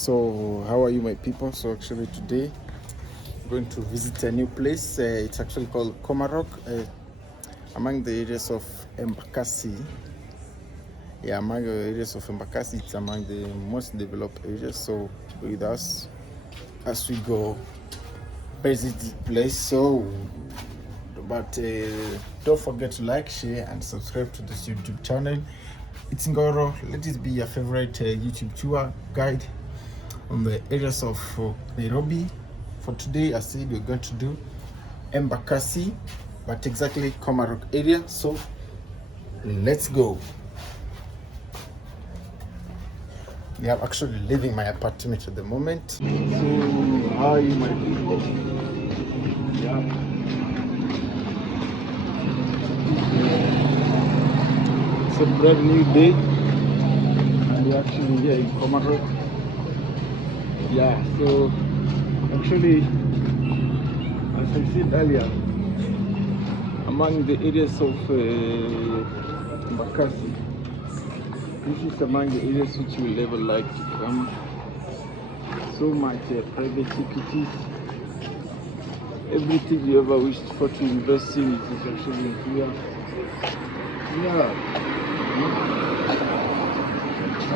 So how are you, my people? So actually today I'm going to visit a new place. It's actually called Komarock, among the areas of Embakasi. Yeah, among the areas of Embakasi, it's among the most developed areas. So with us as we go visit the place. But don't forget to like, share, and subscribe to this YouTube channel. It's Ngoro. Let it be your favorite YouTube tour guide on the areas of Nairobi. For today, I said we're going to do Embakasi, but exactly Komarock area. So let's go. Yeah, I'm actually leaving my apartment at the moment. So how are you, my people? Yeah. It's a brand new day, and we're actually here in Komarock. Yeah, so actually, as I said earlier, among the areas of Embakasi, this is among the areas which you will never like to come. So much private equities. Everything you ever wished for to invest in is actually here. Yeah.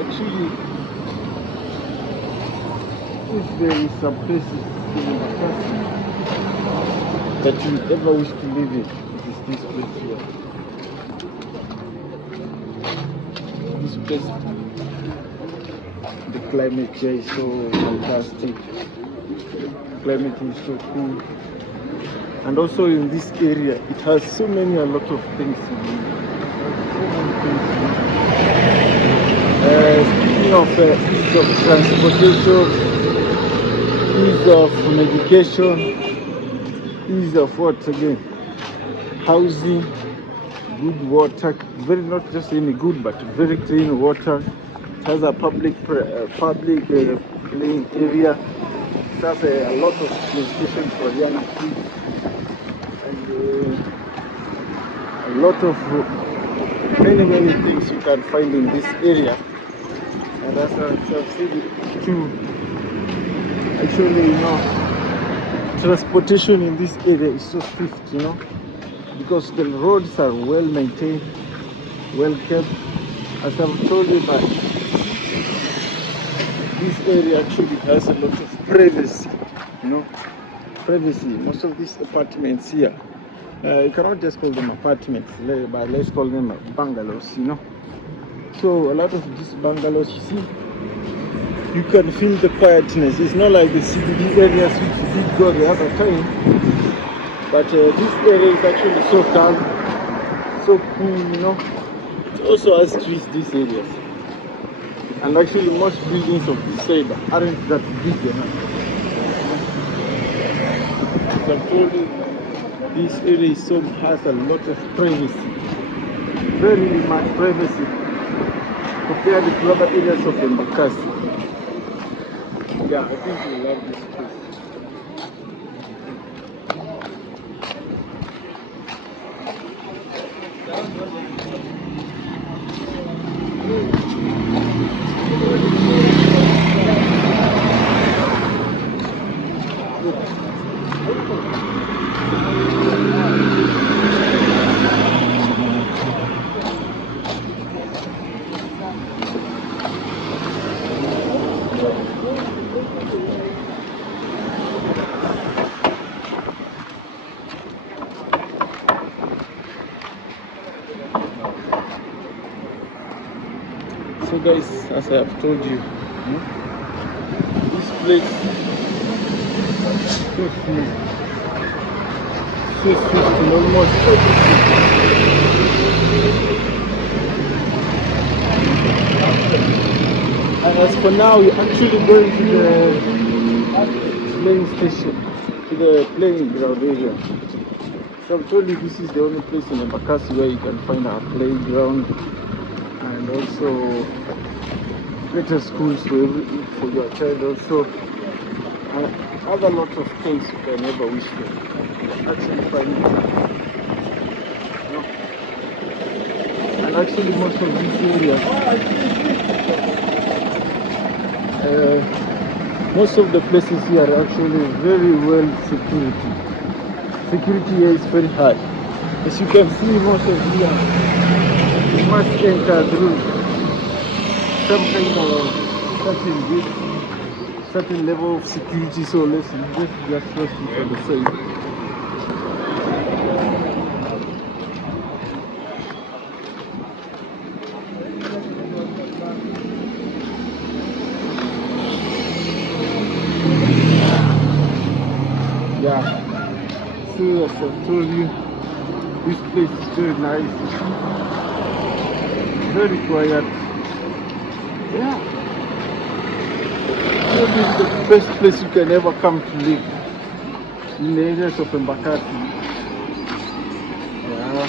Actually, if there is some places in Embakasi that you ever wish to live in, it is this place here. This place, the climate here is so fantastic. Climate is so cool, and also in this area it has a lot of things in it. So many things. Speaking of ease of transportation, ease of medication, ease of what again? Housing, good water, not just any good but very clean water. It has a public playing area. It has a lot of PlayStation for young kids, and a lot of many things you can find in this area. And as I've said too, actually, transportation in this area is so swift, because the roads are well maintained, well kept. As I've told you, that this area actually has a lot of privacy, privacy. Most of these apartments here, you cannot just call them apartments, but let's call them bungalows, So a lot of these bungalows, you see, you can feel the quietness. It's not like the CBD areas which we did go the other time, but this area is actually so calm, so cool, It also has trees, these areas. And actually most buildings of this side aren't that big enough. As I've told you, this area has a lot of privacy, very much privacy compared to other areas of Embakasi. Yeah, I think we love this place. So guys, as I have told you, this place is so swift in almost everything. And as for now, we're actually going to the playing station, to the playing ground area. So I've told you this is the only place in Embakasi where you can find a playground, and also better schools for your child also, and other lots of things you can ever wish for. Actually find it. And actually most of these areas Most of the places here are actually very well security. Security here is very high. As you can see, most of here you must enter through some kind of certain level of security. So let's just trust it for the sake. Yeah. So as I told you, this place is very nice, very quiet. Yeah, this is the best place you can ever come to live in the areas of Embakasi. Yeah,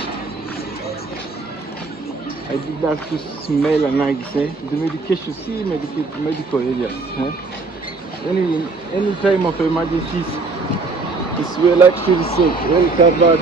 I did that to smell and nice, the medication, see medical areas. Any time of emergencies, it's well actually safe, well covered.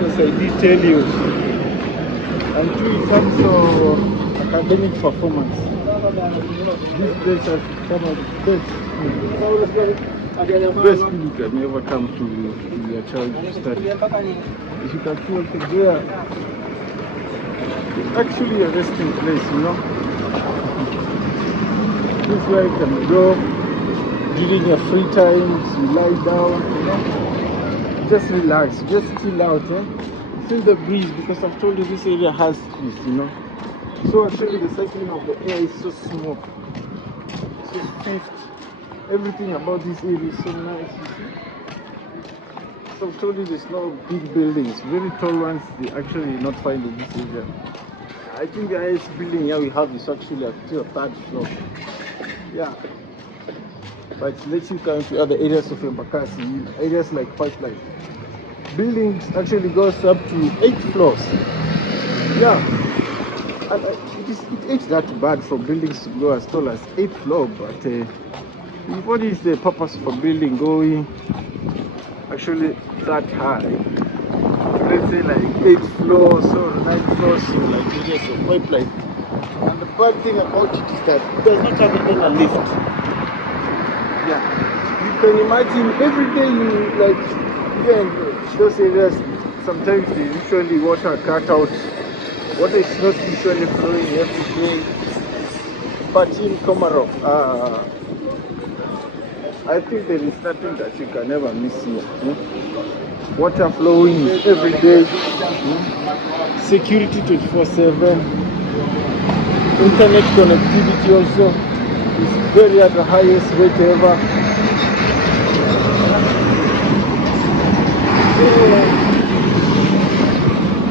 As I did tell you, and in terms of academic performance, this place has become the best school you can ever come to your child to study. As you can see over there, it's actually a resting place, This is where you can go during your free time, you lie down, just relax, just chill out, feel the breeze, because I've told you this area has trees, So actually the cycling of the air is so smooth, so swift. Everything about this area is so nice, you see. So I've told you there's no big buildings, very tall ones they actually not find in this area. I think the highest building here we have is actually up to a third floor. Yeah. But let's you come to other areas of Embakasi, areas like Pipeline. Buildings actually goes up to 8 floors. Yeah. And it ain't that bad for buildings to go as tall as 8 floors, but what is the purpose for building going actually that high? Let's say like 8 floors or 9 floors, so like areas of Pipeline. And the bad thing about it is that it does not have even a lift. Yeah, you can imagine every day you even those areas, sometimes they usually water cut out. Water is not usually flowing every day. But in Komarock, I think there is nothing that you can ever miss here. Water flowing is every day. Security 24/7. Internet connectivity also is very at the highest rate ever.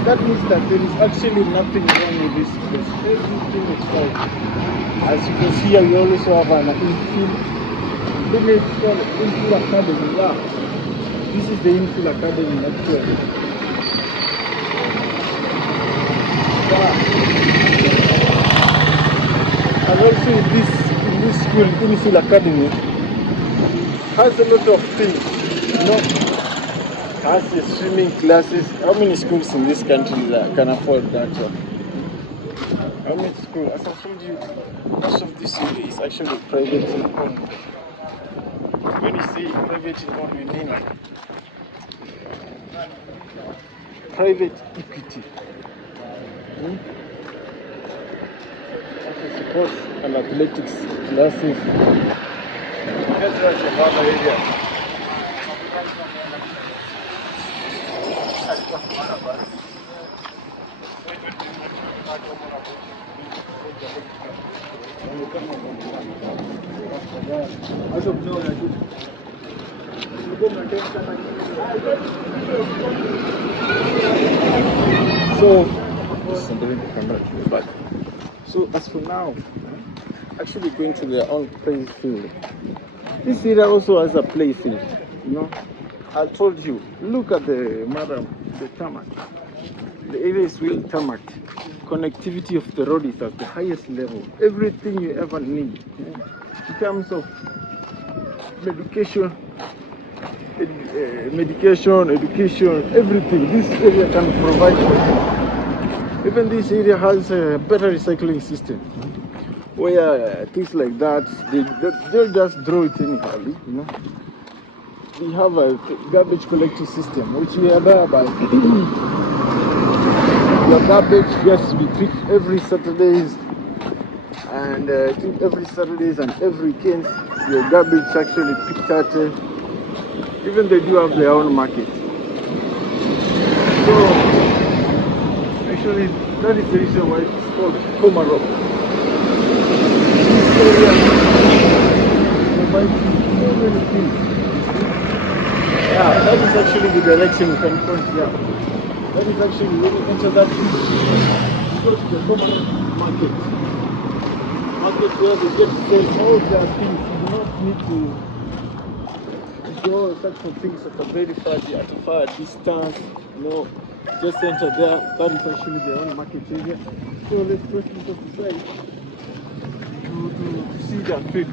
That means that there is actually nothing wrong with this place. Everything is fine. As you can see here, we also have an infill. It's called Infill Academy. Yeah. This is the Infill Academy actually. Yeah. And also in this school, Infill Academy, has a lot of things, has the swimming classes. How many schools in this country can afford that? How many schools? As I told you, most of this area is actually private owned. When you say private owned, we mean private equity. Sports and athletics classes. That's what's the other area. So, somebody in the camera, but so as for now, actually going to their own play field. This area also has a play field, you know. I told you, look at the tarmac. The area is really tarmac. Connectivity of the road is at the highest level. Everything you ever need in terms of medication, education, everything. This area can provide for you. Even this area has a better recycling system, where things like that they'll just throw it anyhow, you know. We have a garbage collecting system, which we are there by. Your garbage gets to be picked every Saturdays, and I think every Saturdays and every weekend your garbage is actually picked at. Even they do have their own market. So actually, that is the reason why it's called Komarock. This area provides so many things. Yeah, that is actually the direction you can point. Yeah, that is actually when you enter that, you go to the Komarock market. Market where they get to sell all their things. You do not need to go search for things at a very far distance. No, just enter there. That is actually their own market area. So let's go to the side to see their food.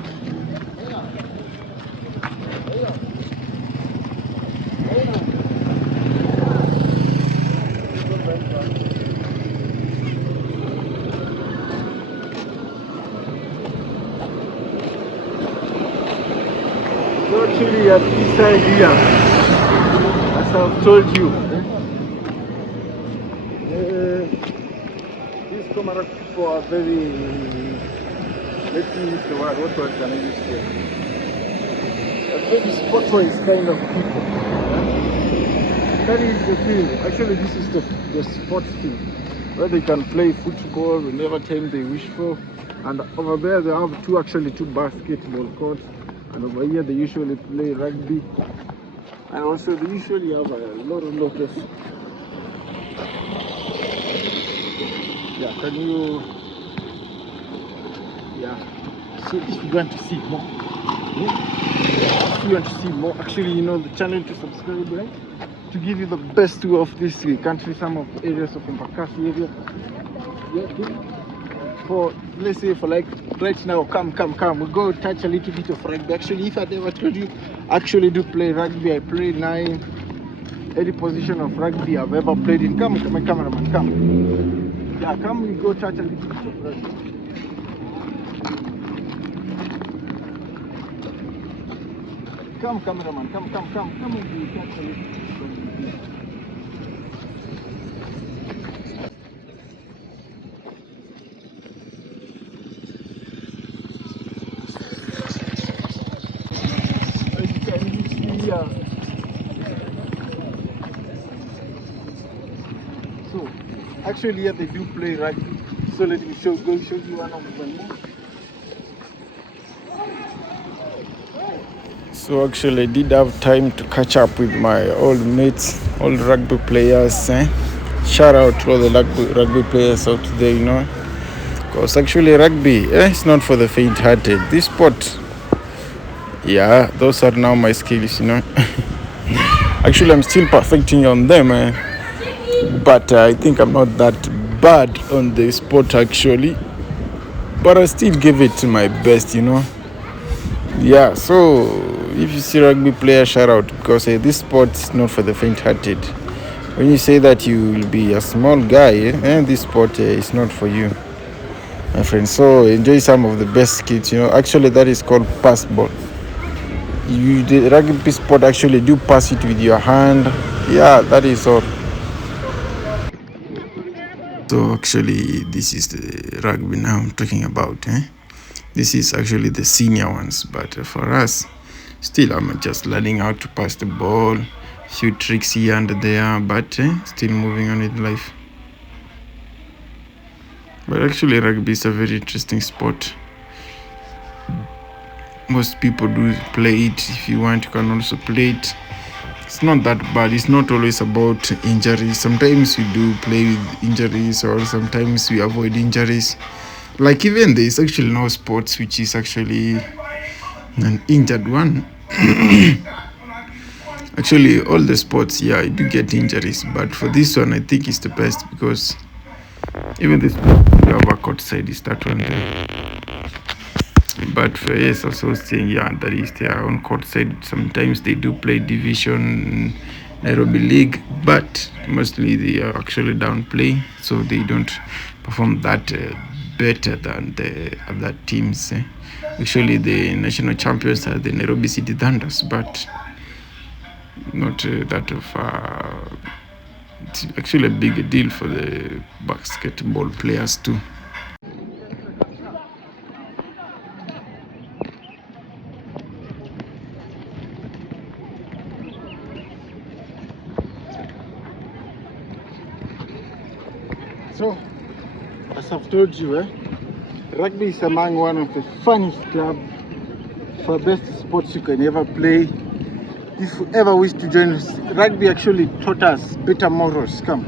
So actually at this side here, as I've told you, these Komarock people are very, let me use the word, what word can I use here? A very sport-wise kind of people. That is the field. Actually, this is the sports field where they can play football whenever time they wish for. And over there they have two basketball courts. And over here they usually play rugby. And also they usually have a lot of yeah, can you so if you want to see more, if you want to see more, actually, you know, the channel to subscribe, right? To give you the best tour of this country, some of the areas of embakasi area. For let's say for like right now, come we go touch a little bit of rugby. Actually, if I never told you, I actually do play rugby. I play any position of rugby I've ever played in. Come, my cameraman, come. Yeah, come, we go touch a little bit of rugby. Come, cameraman, come and we touch a little bit of rugby. As you can see here. So actually here they do play rugby. So let me show you one of them. So actually I did have time to catch up with my old mates, old rugby players. Shout out to all the rugby players out there, you know. Because actually rugby, it's not for the faint-hearted. This sport, yeah, those are now my skills, you know. Actually I'm still perfecting on them, but I think I'm not that bad on the sport actually. But I still give it my best, you know. Yeah, so if you see rugby player, shout out, because this sport is not for the faint-hearted. When you say that you will be a small guy, this sport is not for you, my friend. So enjoy some of the best skills, you know. Actually that is called pass ball. The rugby sport actually do pass it with your hand. Yeah, that is all. So actually this is the rugby now I'm talking about. This is actually the senior ones, but for us, still I'm just learning how to pass the ball, few tricks here and there, but still moving on with life. But actually rugby is a very interesting sport. most people do play it. If you want, you can also play it. It's not that bad. It's not always about injuries. Sometimes we do play with injuries, or sometimes we avoid injuries. Like even there is actually no sports which is actually an injured one. Actually, all the sports, yeah, I do get injuries, but for this one, I think it's the best because even this you have a court side is that one there. But for yes, also saying yeah, that is their own court side. Sometimes they do play division Nairobi League, but mostly they are actually downplay, so they don't perform that better than the other teams. Actually, the national champions are the Nairobi City Thunders, but not that of. It's actually a big deal for the basketball players too. So, as I've told you, rugby is among one of the funnest clubs for best sports you can ever play. If you ever wish to join us, rugby actually taught us better morals. Come.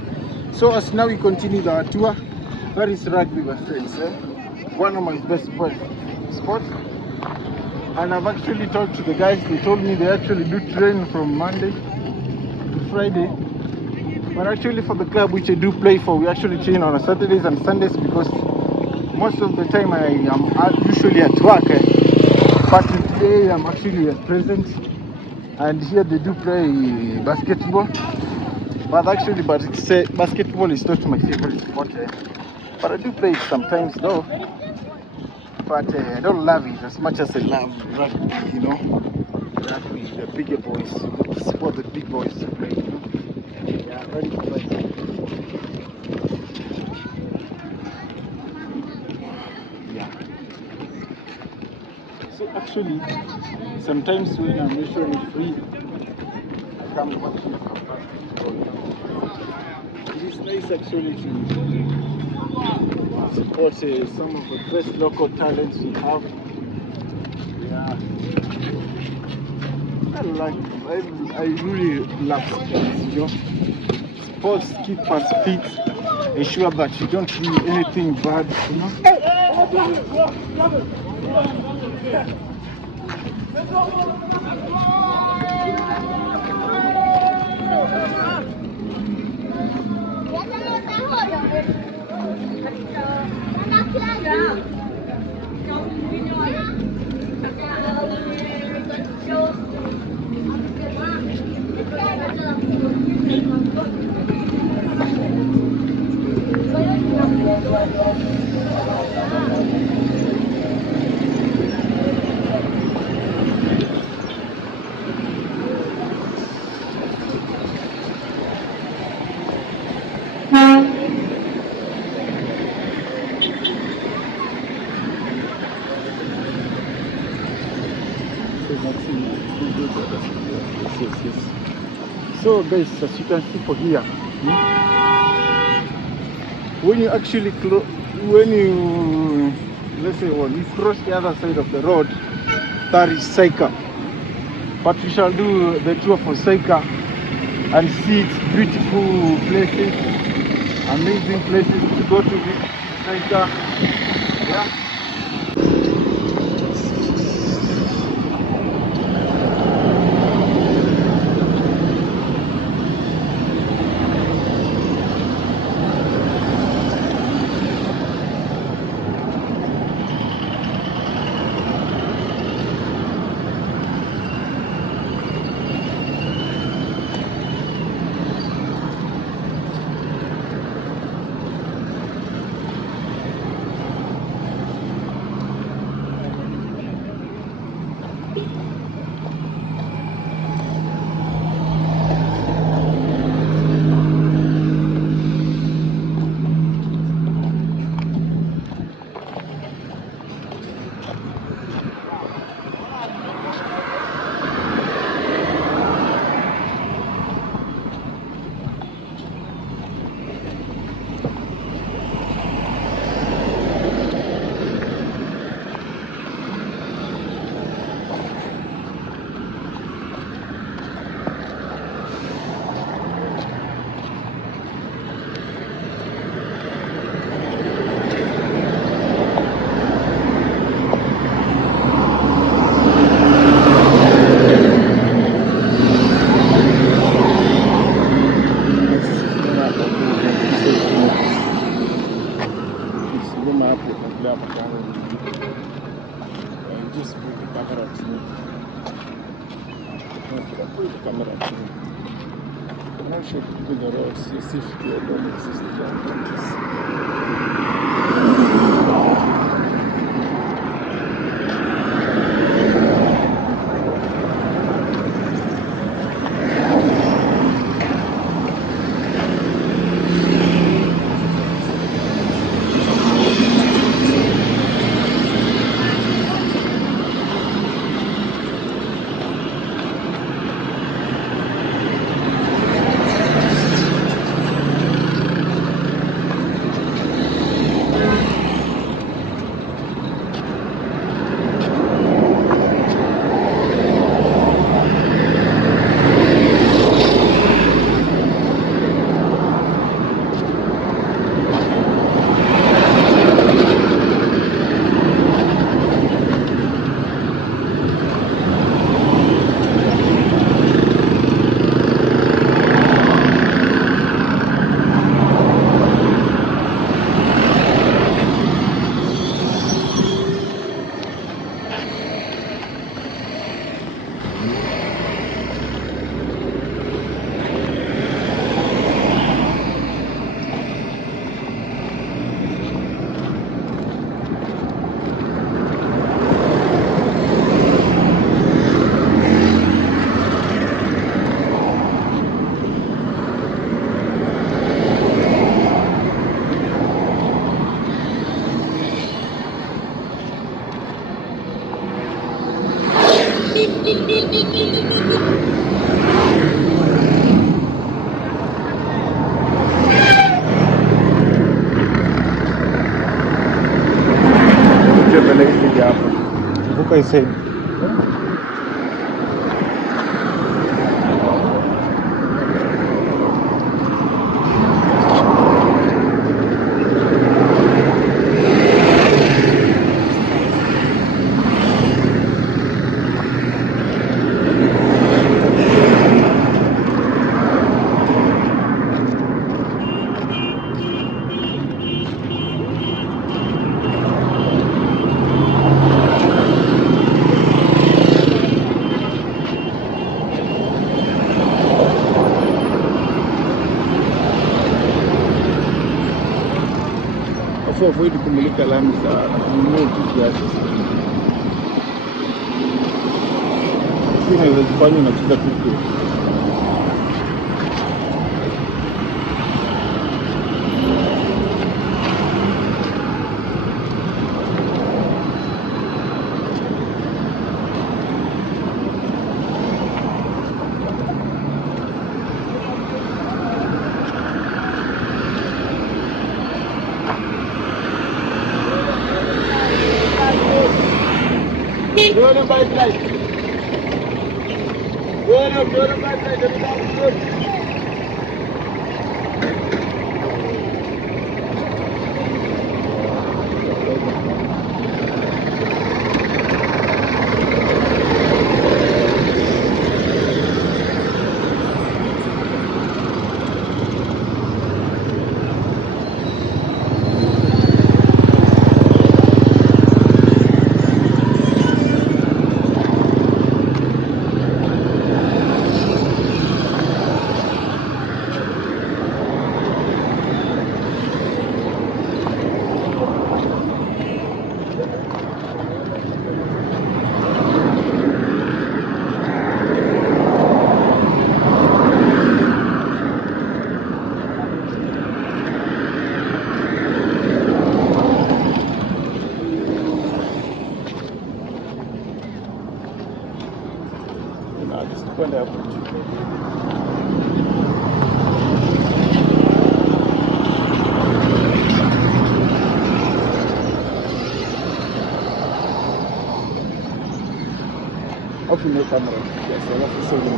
So as now we continue our tour, that is rugby, my friends. One of my best sports. And I've actually talked to the guys. They told me they actually do train from Monday to Friday. But actually for the club which I do play for, we actually train on Saturdays and Sundays because most of the time I am usually at work. But today I'm actually present. And here they do play basketball. But basketball is not my favorite sport. But I do play it sometimes though. But I don't love it as much as I love rugby, you know. Rugby, the bigger boys, the sport the big boys play, you know. Yeah, very good. Yeah. So actually, sometimes when I'm usually free, I come watching some basketball. It is nice actually to support some of the best local talents we have. Yeah, I really love sports, you know. Sports keep us fit, ensure that you don't do anything bad, you know. So guys, as you can see for here, when you actually let's say when you cross the other side of the road, that is Saika. But we shall do the tour for Saika and see its beautiful places, amazing places to go to visit Saika. Yeah. How should we the roads? You see if they don't exist. Vuka hii afu avoid kumulika lami sana, kununua tu kiasi. Inaweza kufanya na kucheza tu. Go by right. Go by right. Kwenda hapo afu ni kamera ya salafu sasa ni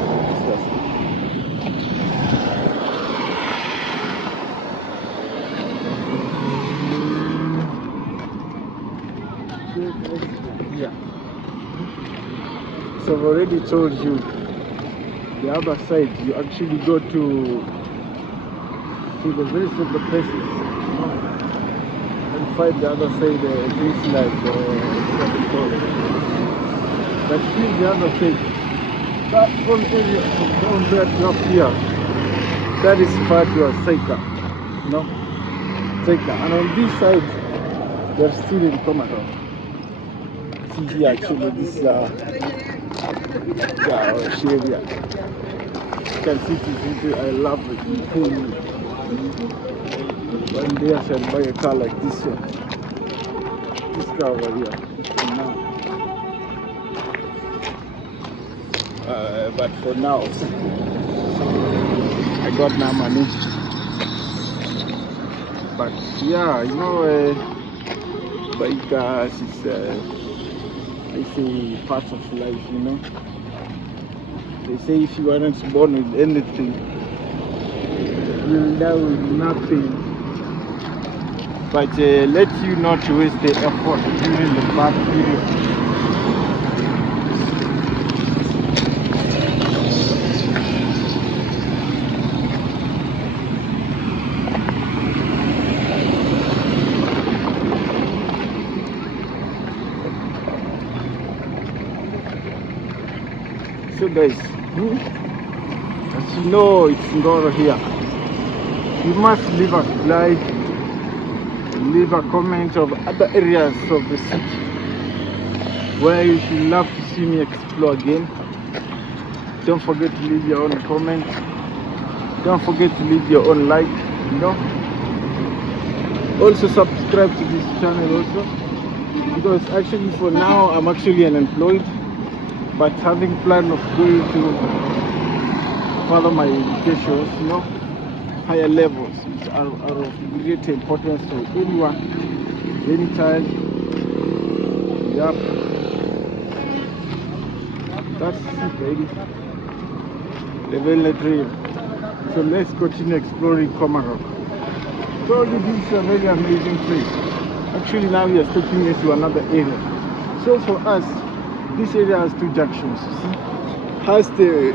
yeah. So I've already told you the other side, you actually go to the very simple places, you know, and find the other side, things like what we call it. But still the other side, that whole area from down there to up here, That is referred to as Seika. No? Seika. And on this side, they're still in Komarock. See here actually this area. You can see it. I love it. One day I shall buy a car like this one. This car over here. But for now, I got no money. But yeah, you know, bikers is it's a part of life, you know. They say if you aren't born with anything, you'll die with nothing. But let you not waste the effort during the bad period. So guys, as you know, it's Ngoro here. You must leave a like, leave a comment of other areas of the city where you should love to see me explore again. Don't forget to leave your own comment. Don't forget to leave your own like, you know. Also subscribe to this channel also, because actually for now I'm actually unemployed, but having plan of going to further my educations, you know, higher levels, which are of great importance to anyone, any child. Yep, that's it, baby. Living the dream. So let's continue exploring Komarock. Told you this is a very amazing place. Actually now we are taking it to another area. So for us, this area has two junctions. You see, has the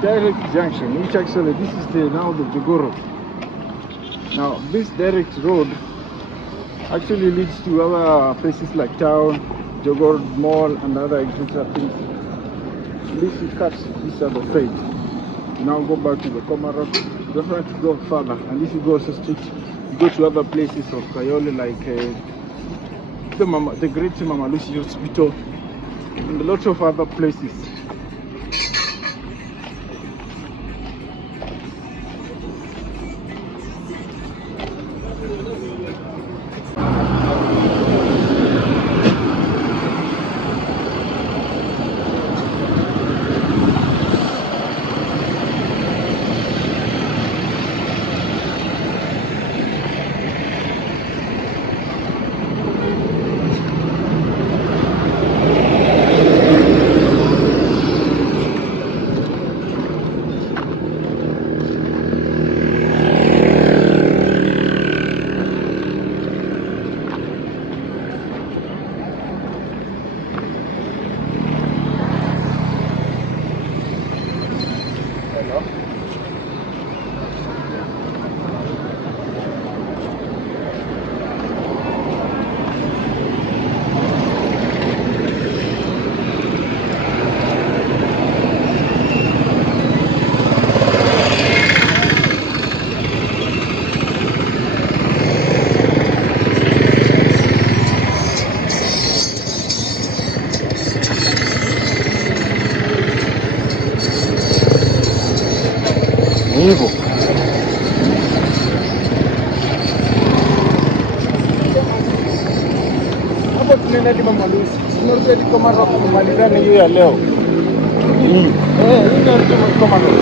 direct junction, which actually this is now the Jogoro. Now this direct road actually leads to other places like town, Jogoro Mall, and other extra things. This you cut this other side. You now go back to the Komarock. You don't have to go further, and if you go so straight, you go to other places of Kayole like the Great Mama Lucy Hospital and a lot of other places. Hivyo hapo tunaenda hadi Mama Lucy. Tunarudi hadi Komarock kumalizana hiyo ya leo. Hii ndio Komarock.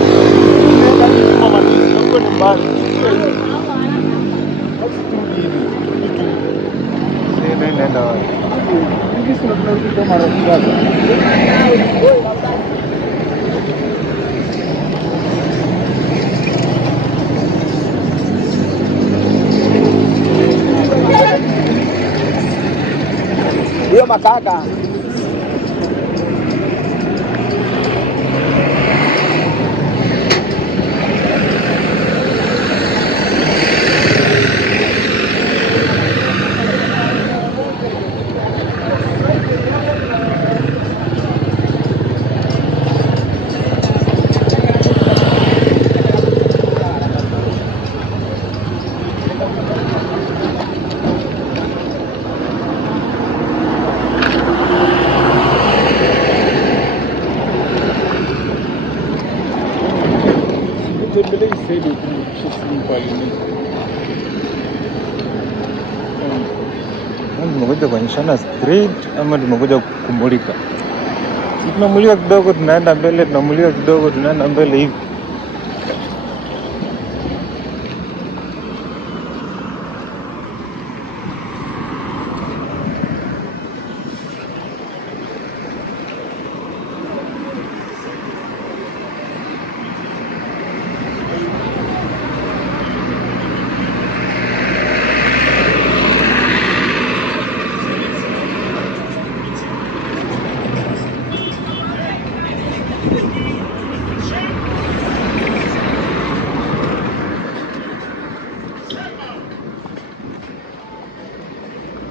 Tunaenda hadi Mama Lucy, huko ni mbali. Basi turudi hivi. Nenda wapi? Hivi tunarudi Komarock sasa. Hiyo makaka. said you can tumekuja kuonyeshana street ama tumekuja kumulika? Si tunamulika kidogo tunaenda mbele, tunamulika kidogo tunaenda mbele hivi.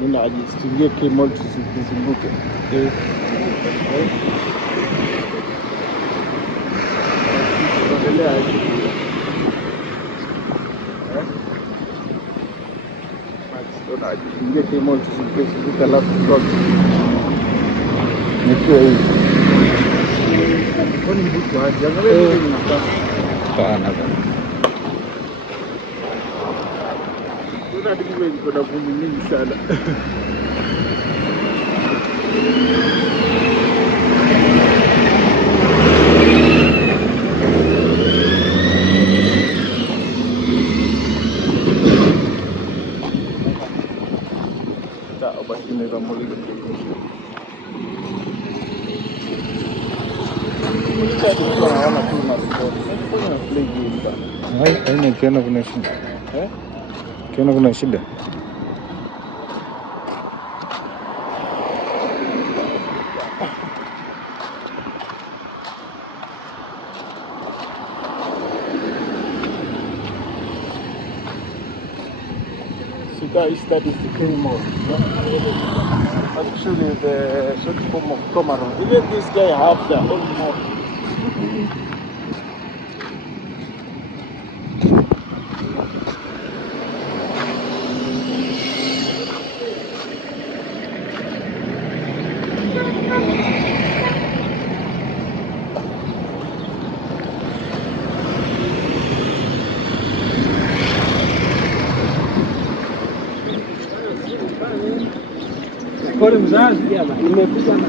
Nina ajistulie kimoja tusizunguke. Endelea hivi. Nina ajistulie kimoja tusizunguke alafu tutoke. Nikiwa hivi. Kwani mbutu aje? Angalia hivi sana sana. Kuna kitu iko na vumbi mingi sana. Tak basi ni ramai lagi. Kita di sana tu masuk. Kita play game dah. Hai, ini kiana kuna shida. Kiana kuna shida. So guys, that is the Komarock. Actually, the short form of Komarock. Even this guy have their own mouth. Pole mzazi jamaa, nimekuja na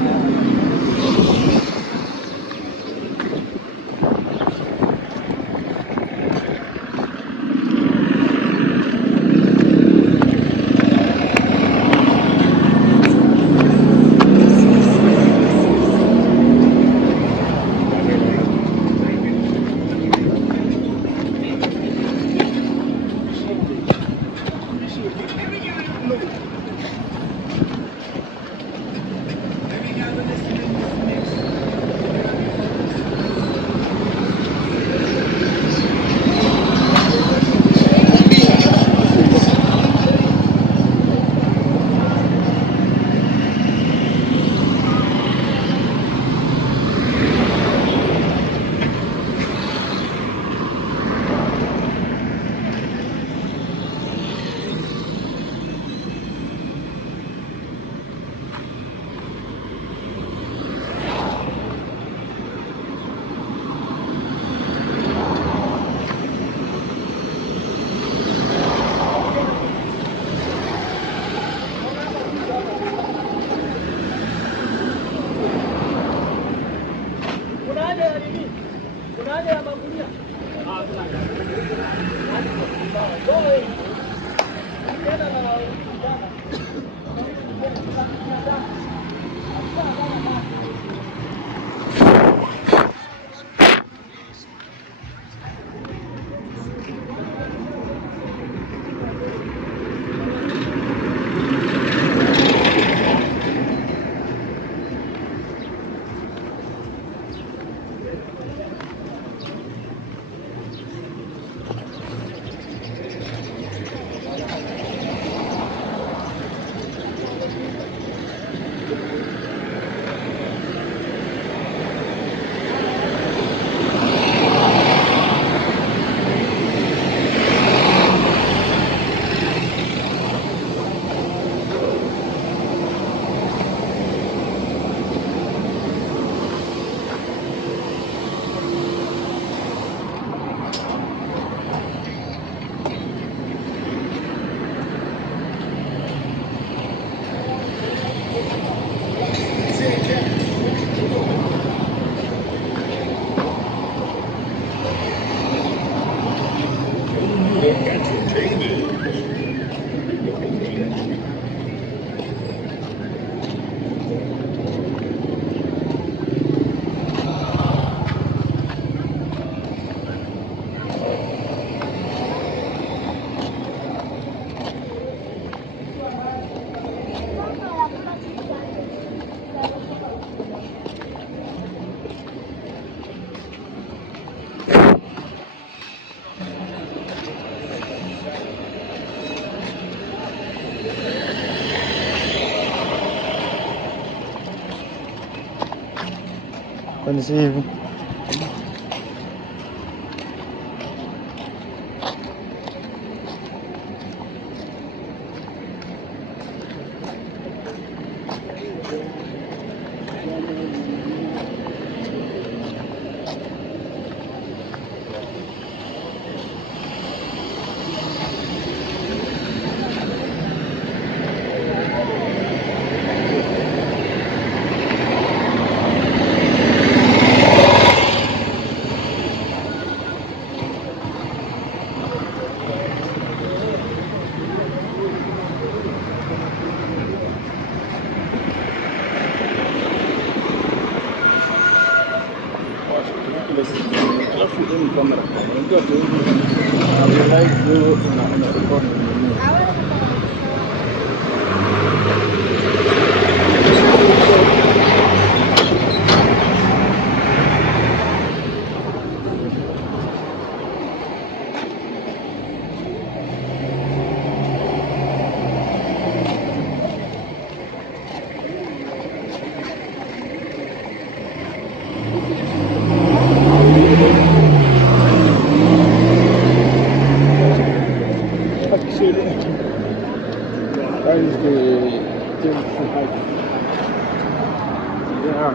can see hivi. Alafu hii kamera unajua tu live una record mwenyewe. That is the yeah.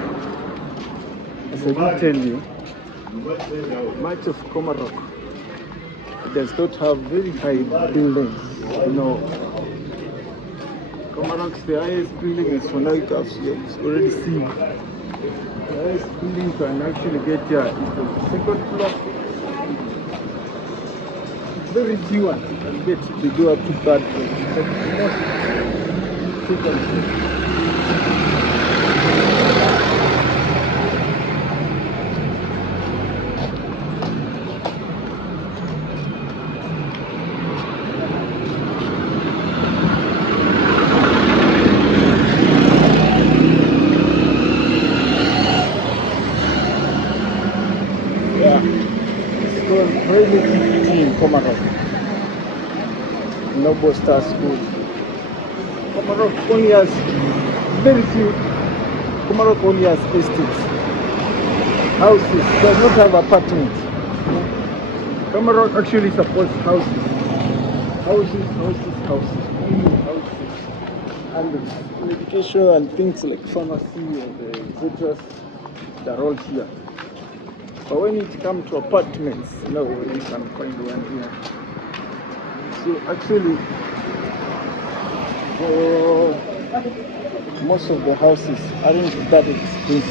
As I did tell you, much of Komarock does not have very high buildings. You know, Komarock's the highest building is Sonaik, you've already seen. The highest building can actually get here is the second floor. Very few ones can get to go up to third floor. But most second floor. Yeah, it's called private in Komarock. Noble Star School. Komarock only has very few. Komarock only has estates, houses. Does not have apartments. Komarock actually supports houses, only houses, and education and things like pharmacy and etc. They're all here. But when it comes to apartments, no, you can find one here. So actually, most of the houses aren't that expensive.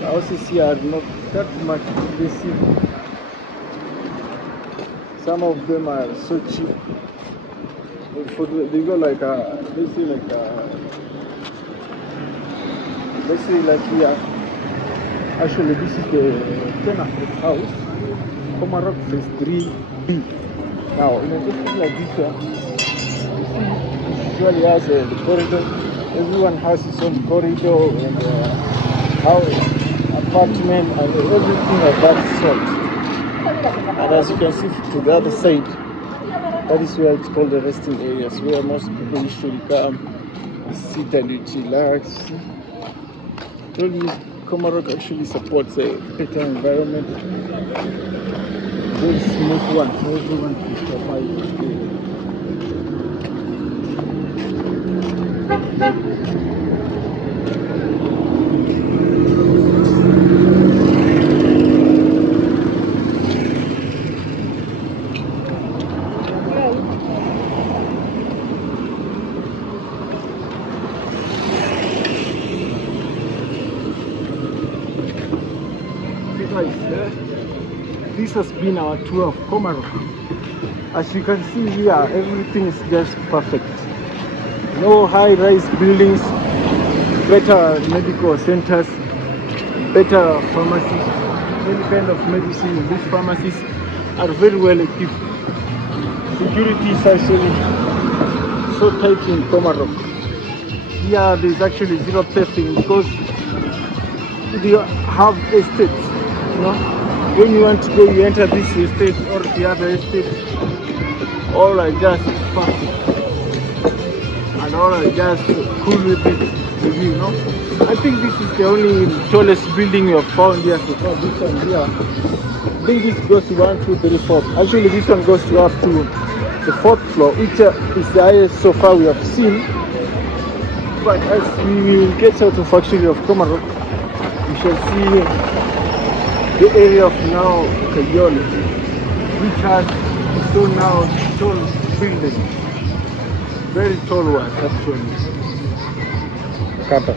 The houses here are not that much expensive. Some of them are so cheap. They go like let's say like here. Actually, this is the tenant house. Komarock phase 3B. Now, in a district like this one, you see, it usually has the corridor. Everyone has his own corridor and house, apartment, and everything of that sort. And as you can see to the other side, that is where it's called the resting areas, where most people usually come, sit and relax. Really, Komarock actually supports a better environment. Very smooth one, so everyone can survive. This has been our tour of Komarock. As you can see here, everything is just perfect. No high-rise buildings, better medical centers, better pharmacies, any kind of medicine in these pharmacies are very well equipped. Security is actually so tight in Komarock. Here there is actually zero thefting because they have estates, you know. When you want to go, you enter this estate or the other estate. All are just perfect, and all are just cool with it, you know. I think this is the only tallest building we have found here so far. This one here. I think this goes to 1, 2, 3, 4. Actually, this one goes to up to the 4th floor, which is the highest so far we have seen. But as we will get out of actually of Komarock, we shall see the area of now Kayole, which has so now tall buildings, very tall ones actually. Kata.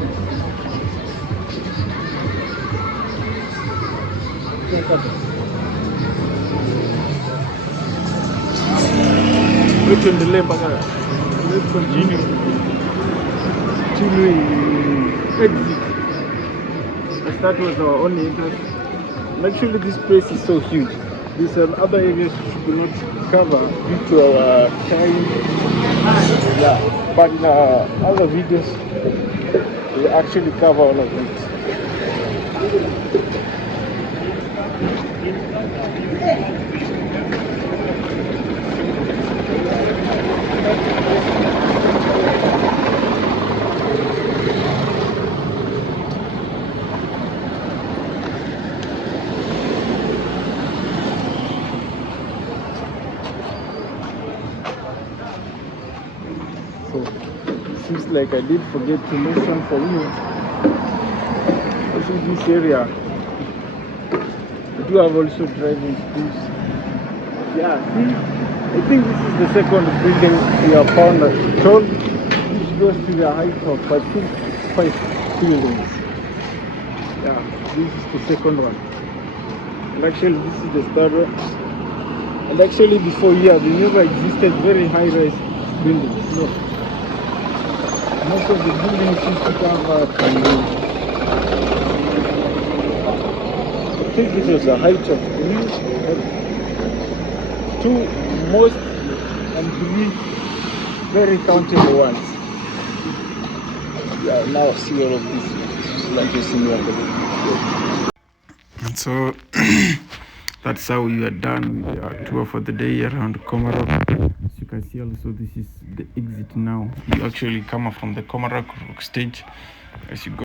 Let's continue to exit, as that was our only interest. And actually this place is so huge. These are other areas we could not cover due to our time. Yeah, but in our other videos we actually cover all of it. So seems like I did forget to mention for you. Also this area, we do have also driving schools. Yeah, see, I think this is the second building we have found at tall, which goes to the height of I think 5 buildings. Yeah, this is the second one. And actually this is the third one. And actually before here there never existed very high-rise buildings. No. Most of the buildings used to have I think this was the height of 2 most and 3 very countable ones. Yeah, now see all of this like you see me on the way. And so that's how we are done with our tour for the day around Komarock. As you can see also, this is the exit now. You actually come up from the Komarock stage as you go.